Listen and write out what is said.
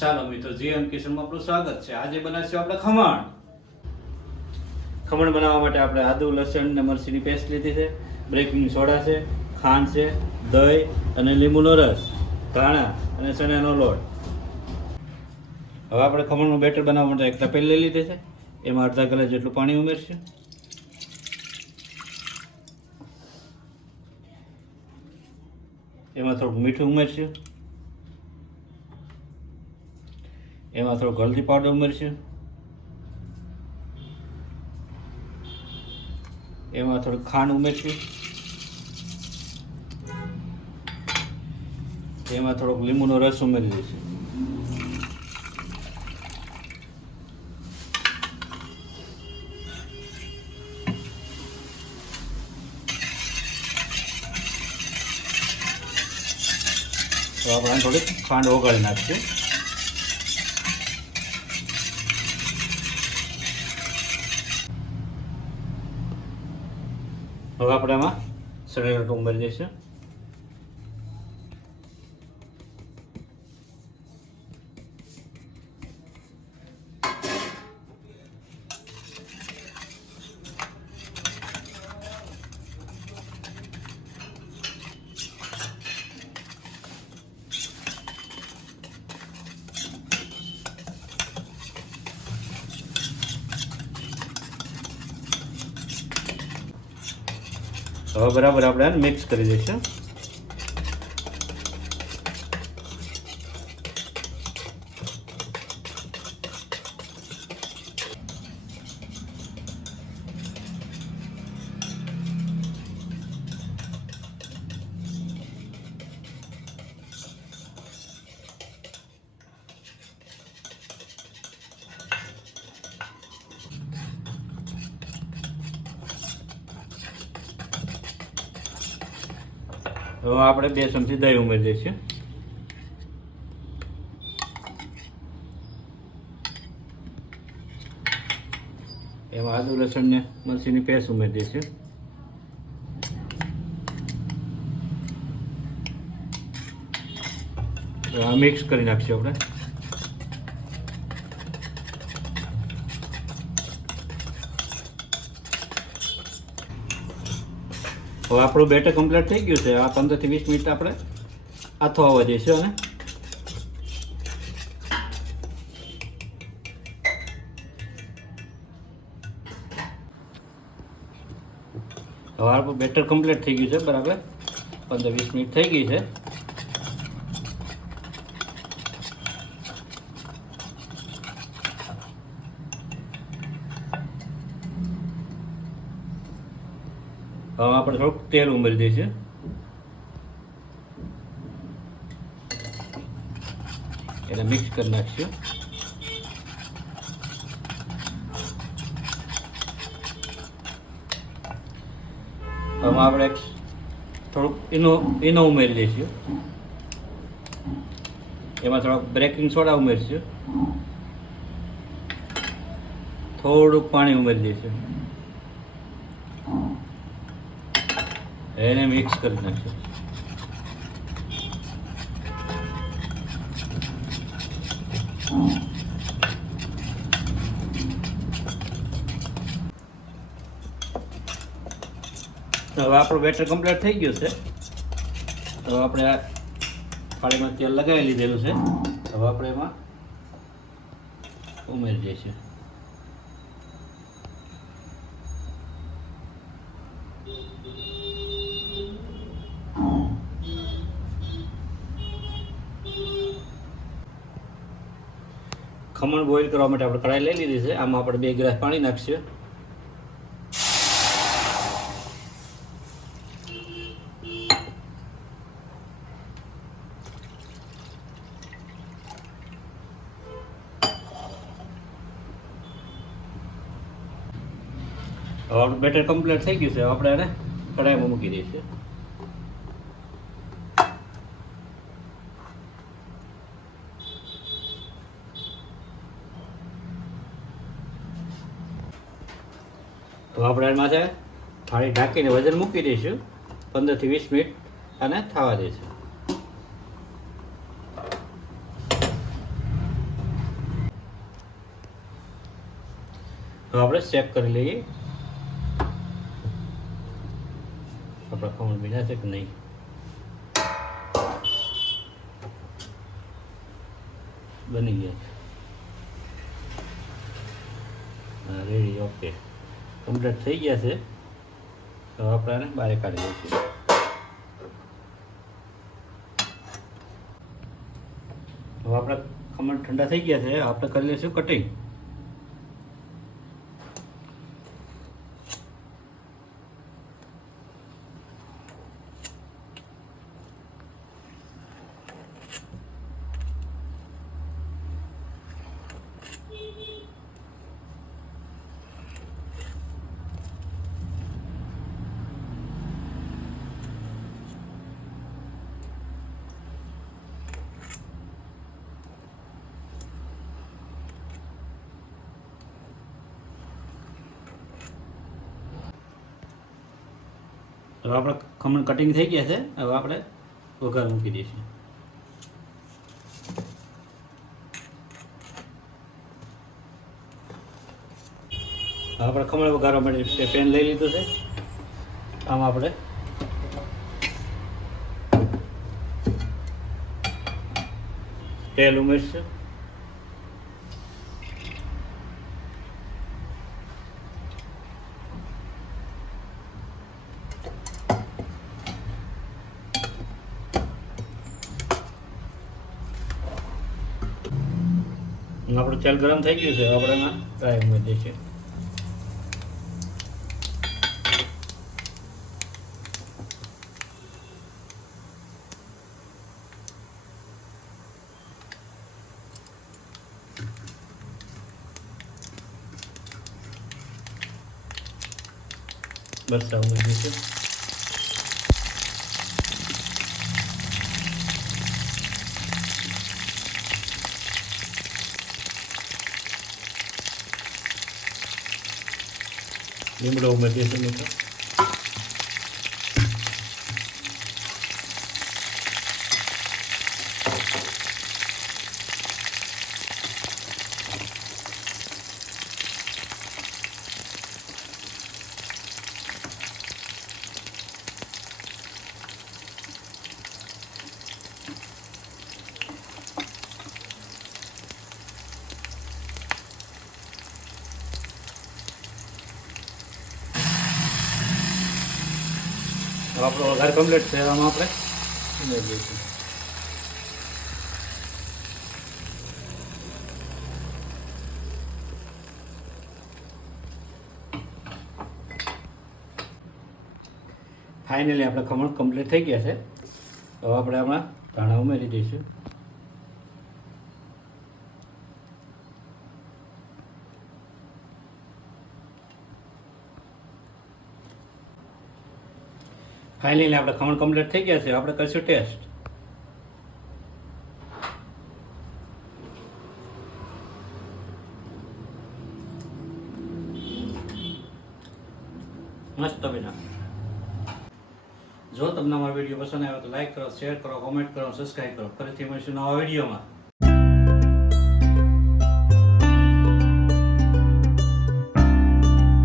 ચાલો મિત્રો, જીએમ કિચનમાં આપણું સ્વાગત છે. આજે બનાવશું આપણે ખમણ. ખમણ બનાવવા માટે આપણે આદુ, લસણ અને મરચીની પેસ્ટ લીધી છે, બેકિંગ સોડા છે, ખાંડ છે, દહીં અને લીંબુનો રસ, ધાણા અને ચણાનો લોટ. હવે આપણે ખમણનું બેટર બનાવવા માટે એક તપેલી લઈ લીધી છે. એમાં અડધા ગ્લાસ જેટલું પાણી ઉમેરશું. એમાં થોડુંક મીઠું ઉમેરશું. એમાં થોડુંક હળદી પાવડર ઉમેરશું. એમાં થોડુંક ખાંડ ઉમેરશું. એમાં થોડોક લીંબુનો રસ ઉમેરી દઈશું. તો આપણે થોડીક ખાંડ ઓગાળી નાખીશું. હવે આપણે આમાં ચણાનો લોટ ઉમેરી દઈશું. હવે બરાબર આપણે આને મિક્સ કરી દઈશું. હવે આપણે 2 ચમચી દહીં ઉમેરી દઈશું. એમાં આદુ લસણ ને મરચીની પેસ્ટ ઉમેરી દઈશું. મિક્સ કરી નાખીશું આપણે. હવે આપણું બેટર કમ્પ્લીટ થઈ ગયું છે. આ 15 થી 20 મિનિટ આપણે આથો આવવા દઈશું. અને હવે આપણું બેટર કમ્પ્લીટ થઈ ગયું છે. બરાબર 15-20 મિનિટ થઈ ગઈ છે. હવે આપણે થોડુંક તેલ ઉમેરી દઈશું. એને મિક્સ કરી નાખીશું. હવે આપણે થોડુંક ઈનો ઉમેરી દઈશું. એમાં થોડોક બેકિંગ સોડા ઉમેરીશું. થોડુંક પાણી ઉમેરી દઈશું. એને મિક્સ કરી નાખીશું. હવે આપણું બેટર કમ્પ્લીટ થઈ ગયું છે. તો આપણે આ થાળીમાં તેલ લગાવી લીધેલું છે. હવે આપણે એમાં ઉમેરી દઈશું. ખમણ બોઇલ કરવા માટે આપણે કઢાઈ લઈ લીધી છે. આમાં આપણે 2 ગ્લાસ પાણી નાખીશું. હવે આપણું બેટર કમ્પ્લીટ થઈ ગયું છે. હવે આપણે એને કઢાઈમાં મૂકી દઈશું. તો આપણે એમાં છે થાળી ઢાંકીને વજન મૂકી દઈશું. 15 થી 20 મિનિટ અને થવા દઈશું. હવે આપણે ચેક કરી લઈએ આપણા ખમણ બીજા છે કે નહીં. બની ગયા હા રેડી ઓકે કમ્પ્લીટ થઈ ગયા છે. તો આપણે આને બહાર કાઢી દઈશું. હવે આપણે ખમણ ઠંડા થઈ ગયા છે આપણે કરી લઈશું કટિંગ. હવે આપણે ખમણ કટિંગ થઈ ગયા છે. હવે આપણે વઘાર મૂકી દઈશું. હવે આપણે ખમણ વઘારવા માટે પેન લઈ લીધું છે. આમાં આપણે તેલ ઉમેરશું. આપણું તેલ ગરમ થઈ ગયું છે. આપણે એમાં રાઈ ઉમેરી દઈશું. બસ ઉમેરી દઈશું. લીમડો ઉમેરી દઈશું મિત્રો. આપણો વઘાર કમ્પ્લીટ છે. આમાં આપણે ઉમેરી દઈશું. ફાઇનલી આપણે ખમણ કમ્પ્લીટ થઈ ગયા છે. હવે આપણે આમાં ધાણા ઉમેરી દઈશું. ફાઇનલી આપણે ખમણ કમ્પ્લીટ થઈ ગયા છે. આપણે કરીશું ટેસ્ટ. મસ્ત બન્યા. જો તમને અમારો વિડીયો પસંદ આવ્યો તો લાઈક કરો, શેર કરો, કોમેન્ટ કરો, સબસ્ક્રાઈબ કરો. ફરીથી મળીશું નવા વિડીયોમાં.